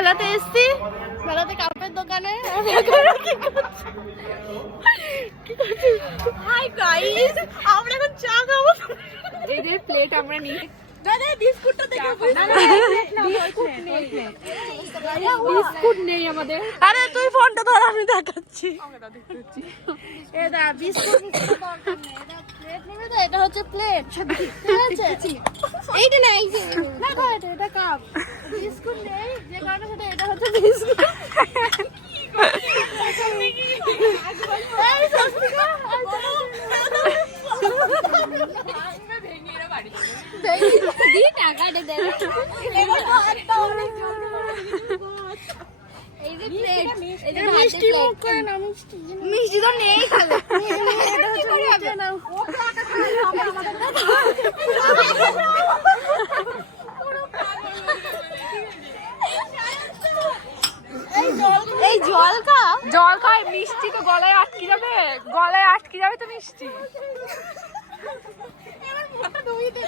মেলাতে এসছি, মেলাতে কাপের দোকানে। হাই গাইস, আমরা এখন চা খাবো। এদের প্লেট আমরা নিয়ে দাদা বিস্কুটটা দেখো। বিস্কুট নেই আমাদের। আরে তুই ফোনটা ধর, আমি দেখাচ্ছি। এ দা বিস্কুট দরকার নেই, এটা প্লেট নেবে তো, এটা হচ্ছে প্লেট। ঠিক আছে, এইটা না, এই যে না গো, এটা কাপ। বিস্কুট নেই যে কারণে সেটা, এটা হচ্ছে বিস্কুট। এই সস্তিকা টাকাটা দে। মিষ্টি মুখ করে না, মিষ্টি তো নেই খালে। এই জল খা, জল খাই, মিষ্টি তো গলায় আটকে যাবে, গলায় আটকে যাবে তো মিষ্টি। এবার মোটা তুমি দে,